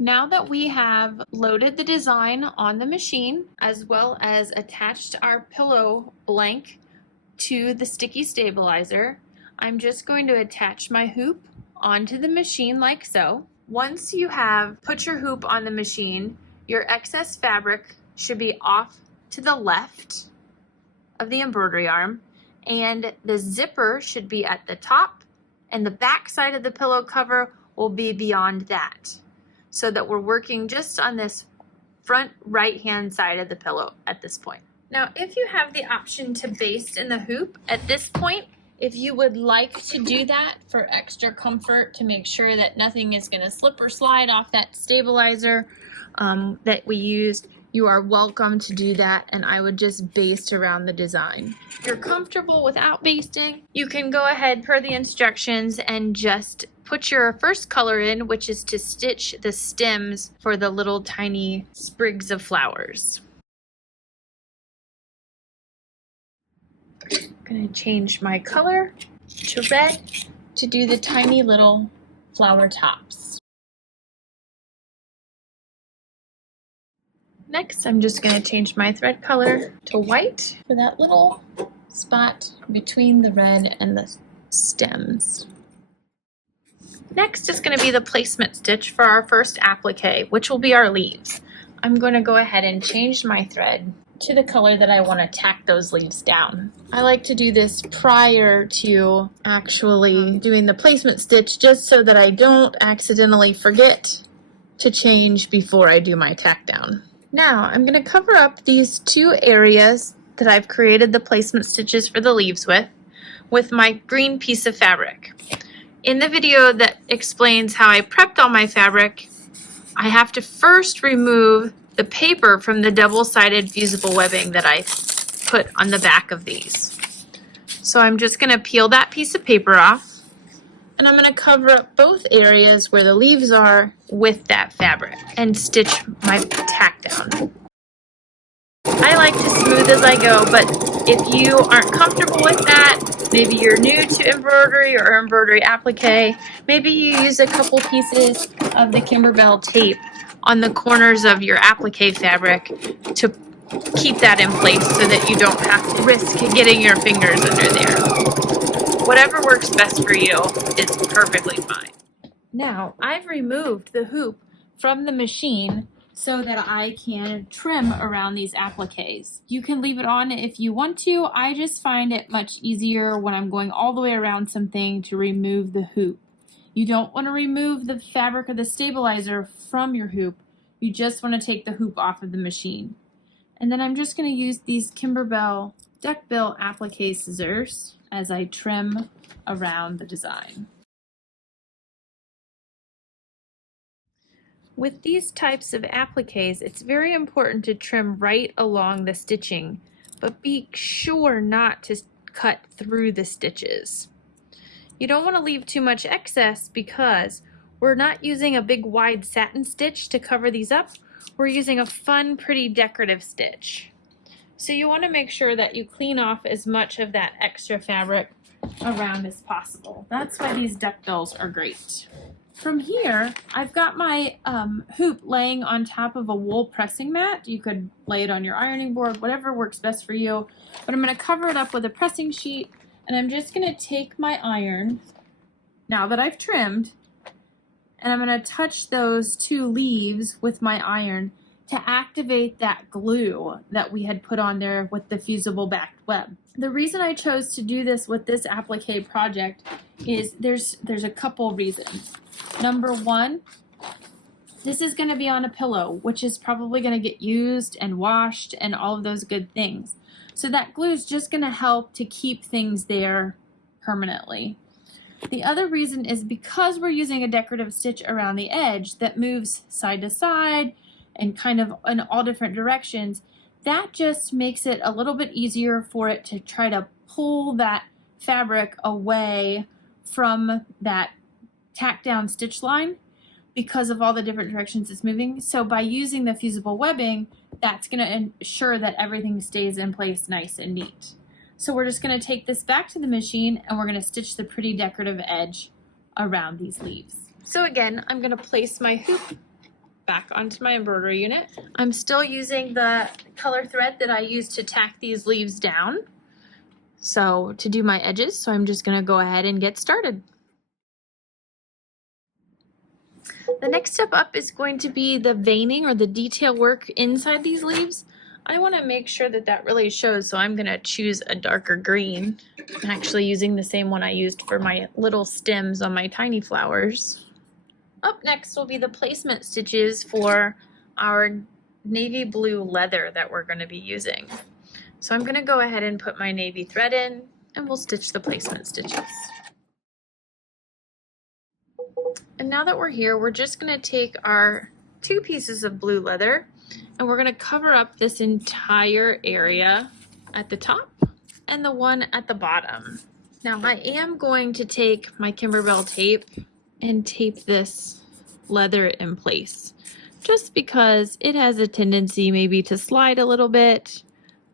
Now that we have loaded the design on the machine, as well as attached our pillow blank to the sticky stabilizer, I'm just going to attach my hoop onto the machine like so. Once you have put your hoop on the machine, your excess fabric should be off to the left of the embroidery arm, and the zipper should be at the top, and the back side of the pillow cover will be beyond that, so that we're working just on this front right hand side of the pillow at this point. Now, if you have the option to baste in the hoop at this point, if you would like to do that for extra comfort to make sure that nothing is going to slip or slide off that stabilizer that we used, you are welcome to do that, and I would just baste around the design. If you're comfortable without basting, you can go ahead per the instructions and just put your first color in, which is to stitch the stems for the little tiny sprigs of flowers. I'm going to change my color to red to do the tiny little flower tops. Next, I'm just going to change my thread color to white for that little spot between the red and the stems. Next is going to be the placement stitch for our first applique, which will be our leaves. I'm going to go ahead and change my thread to the color that I want to tack those leaves down. I like to do this prior to actually doing the placement stitch, just so that I don't accidentally forget to change before I do my tack down. Now I'm going to cover up these two areas that I've created the placement stitches for the leaves with my green piece of fabric. In the video that explains how I prepped all my fabric, I have to first remove the paper from the double-sided fusible webbing that I put on the back of these. So I'm just going to peel that piece of paper off, and I'm going to cover up both areas where the leaves are with that fabric and stitch my tack down. I like to smooth as I go, but if you aren't comfortable with that, maybe you're new to embroidery or embroidery applique, maybe you use a couple pieces of the Kimberbell tape on the corners of your applique fabric to keep that in place so that you don't have to risk getting your fingers under there. Whatever works best for you is perfectly fine. Now, I've removed the hoop from the machine so that I can trim around these appliques. You can leave it on if you want to. I just find it much easier when I'm going all the way around something to remove the hoop. You don't want to remove the fabric of the stabilizer from your hoop. You just want to take the hoop off of the machine. And then I'm just going to use these Kimberbell Duckbill applique scissors as I trim around the design. With these types of appliques, it's very important to trim right along the stitching, but be sure not to cut through the stitches. You don't want to leave too much excess because we're not using a big wide satin stitch to cover these up. We're using a fun, pretty decorative stitch. So you want to make sure that you clean off as much of that extra fabric around as possible. That's why these duckbills are great. From here, I've got my hoop laying on top of a wool pressing mat. You could lay it on your ironing board, whatever works best for you. But I'm going to cover it up with a pressing sheet, and I'm just going to take my iron, now that I've trimmed, and I'm going to touch those two leaves with my iron to activate that glue that we had put on there with the fusible backed web. The reason I chose to do this with this applique project is there's a couple reasons. Number one, this is going to be on a pillow, which is probably going to get used and washed and all of those good things. So that glue is just going to help to keep things there permanently. The other reason is because we're using a decorative stitch around the edge that moves side to side and kind of in all different directions, that just makes it a little bit easier for it to try to pull that fabric away from that tack down stitch line because of all the different directions it's moving. So by using the fusible webbing, that's going to ensure that everything stays in place nice and neat. So we're just going to take this back to the machine and we're going to stitch the pretty decorative edge around these leaves. So again, I'm going to place my hoop back onto my embroidery unit. I'm still using the color thread that I used to tack these leaves down. So to do my edges, so I'm just gonna go ahead and get started. The next step up is going to be the veining or the detail work inside these leaves. I want to make sure that that really shows, so I'm going to choose a darker green. I'm actually using the same one I used for my little stems on my tiny flowers. Up next will be the placement stitches for our navy blue leather that we're going to be using. So I'm going to go ahead and put my navy thread in and we'll stitch the placement stitches. And now that we're here, we're just going to take our 2 pieces of blue leather and we're going to cover up this entire area at the top and the one at the bottom. Now I am going to take my Kimberbell tape and tape this leather in place just because it has a tendency maybe to slide a little bit.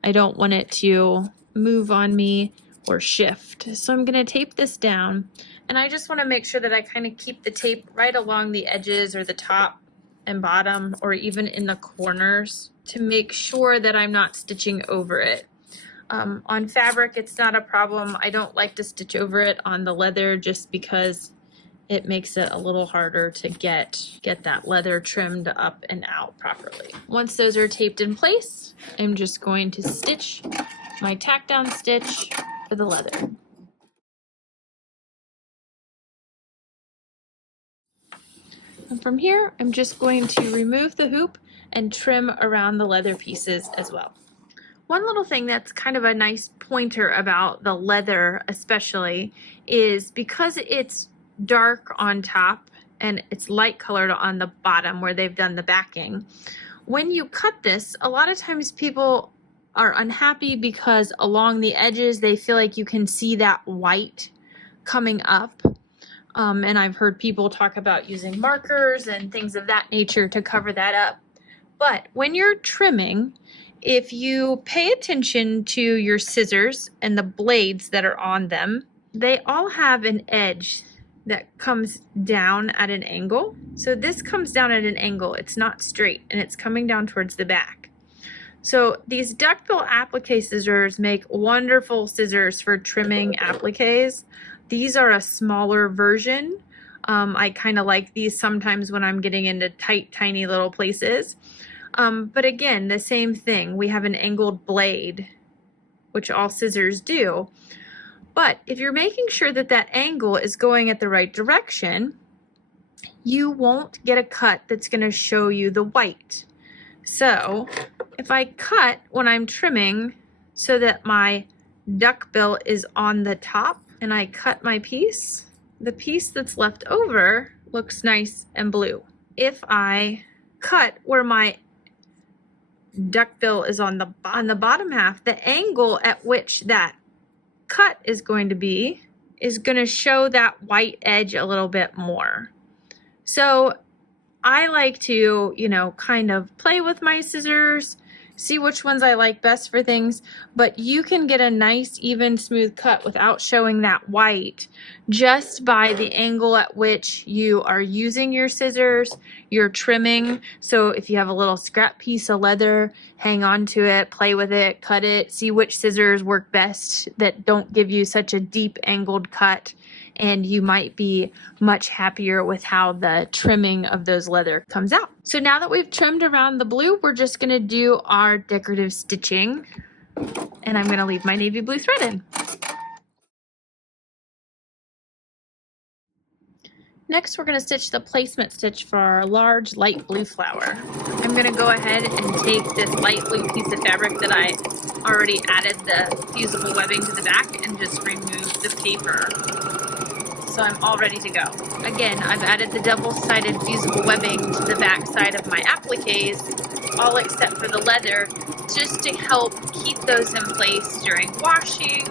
I don't want it to move on me or shift. So I'm going to tape this down. And I just want to make sure that I kind of keep the tape right along the edges or the top and bottom or even in the corners to make sure that I'm not stitching over it. On fabric, it's not a problem. I don't like to stitch over it on the leather just because it makes it a little harder to get that leather trimmed up and out properly. Once those are taped in place, I'm just going to stitch my tack down stitch for the leather. And from here, I'm just going to remove the hoop and trim around the leather pieces as well. One little thing that's kind of a nice pointer about the leather especially is because it's dark on top and it's light colored on the bottom where they've done the backing. When you cut this, a lot of times people are unhappy because along the edges they feel like you can see that white coming up. And I've heard people talk about using markers and things of that nature to cover that up. But when you're trimming, if you pay attention to your scissors and the blades that are on them, they all have an edge that comes down at an angle. So this comes down at an angle. It's not straight and it's coming down towards the back. So these duckbill applique scissors make wonderful scissors for trimming appliques. These are a smaller version. I kind of like these sometimes when I'm getting into tight, tiny little places. But again, the same thing. We have an angled blade, which all scissors do. But if you're making sure that that angle is going at the right direction, you won't get a cut that's going to show you the white. So if I cut when I'm trimming so that my duckbill is on the top, and I cut my piece, the piece that's left over looks nice and blue. If I cut where my duckbill is on the bottom half, the angle at which that cut is going to show that white edge a little bit more. So I like to, kind of play with my scissors, see which ones I like best for things, but you can get a nice, even, smooth cut without showing that white just by the angle at which you are using your scissors, you're trimming. So if you have a little scrap piece of leather, hang on to it, play with it, cut it, see which scissors work best that don't give you such a deep angled cut, and you might be much happier with how the trimming of those leather comes out. So now that we've trimmed around the blue, we're just gonna do our decorative stitching, and I'm gonna leave my navy blue thread in. Next, we're gonna stitch the placement stitch for our large light blue flower. I'm gonna go ahead and take this light blue piece of fabric that I already added the fusible webbing to the back and just remove the paper. So I'm all ready to go. Again, I've added the double-sided fusible webbing to the back side of my appliques, all except for the leather, just to help keep those in place during washing,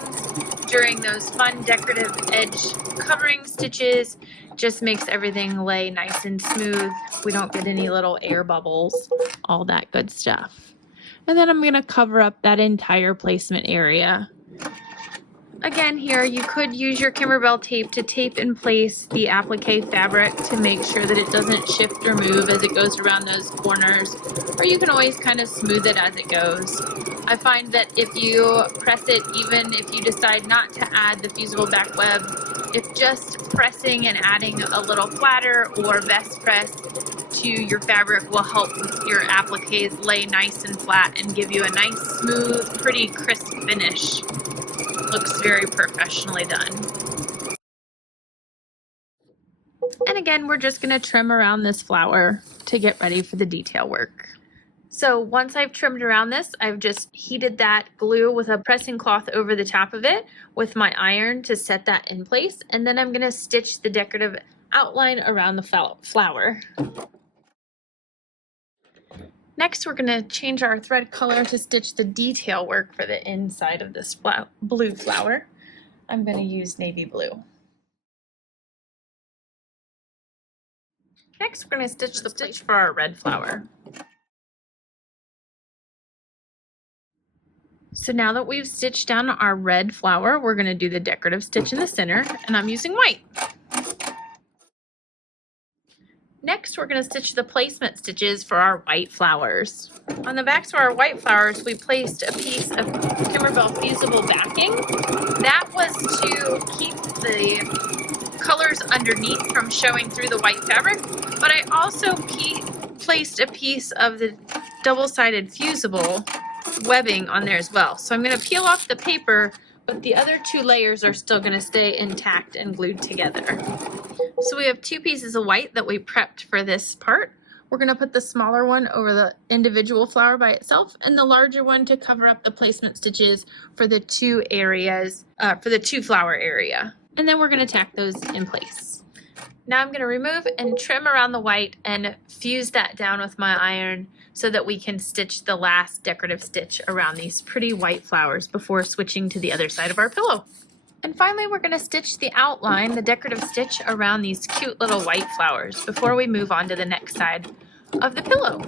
during those fun decorative edge covering stitches. Just makes everything lay nice and smooth. We don't get any little air bubbles, all that good stuff. And then I'm gonna cover up that entire placement area. Again here, you could use your Kimberbell tape to tape in place the applique fabric to make sure that it doesn't shift or move as it goes around those corners, or you can always kind of smooth it as it goes. I find that if you press it, even if you decide not to add the fusible back web, if just pressing and adding a little flatter or vest press to your fabric will help your appliques lay nice and flat and give you a nice, smooth, pretty crisp finish. Looks very professionally done. And again, we're just going to trim around this flower to get ready for the detail work. So once I've trimmed around this, I've just heated that glue with a pressing cloth over the top of it with my iron to set that in place. And then I'm going to stitch the decorative outline around the flower. Next, we're going to change our thread color to stitch the detail work for the inside of this blue flower. I'm going to use navy blue. Next, we're going to stitch the stitch for our red flower. So now that we've stitched down our red flower, we're going to do the decorative stitch in the center, and I'm using white. Next, we're going to stitch the placement stitches for our white flowers. On the backs of our white flowers, we placed a piece of Kimberbell fusible backing. That was to keep the colors underneath from showing through the white fabric, but I also placed a piece of the double-sided fusible webbing on there as well. So I'm going to peel off the paper, but the other two layers are still going to stay intact and glued together. So we have two pieces of white that we prepped for this part. We're going to put the smaller one over the individual flower by itself and the larger one to cover up the placement stitches for the two areas, for the two flower area. And then we're going to tack those in place. Now I'm going to remove and trim around the white and fuse that down with my iron so that we can stitch the last decorative stitch around these pretty white flowers before switching to the other side of our pillow. And finally, we're going to stitch the outline, the decorative stitch around these cute little white flowers before we move on to the next side of the pillow.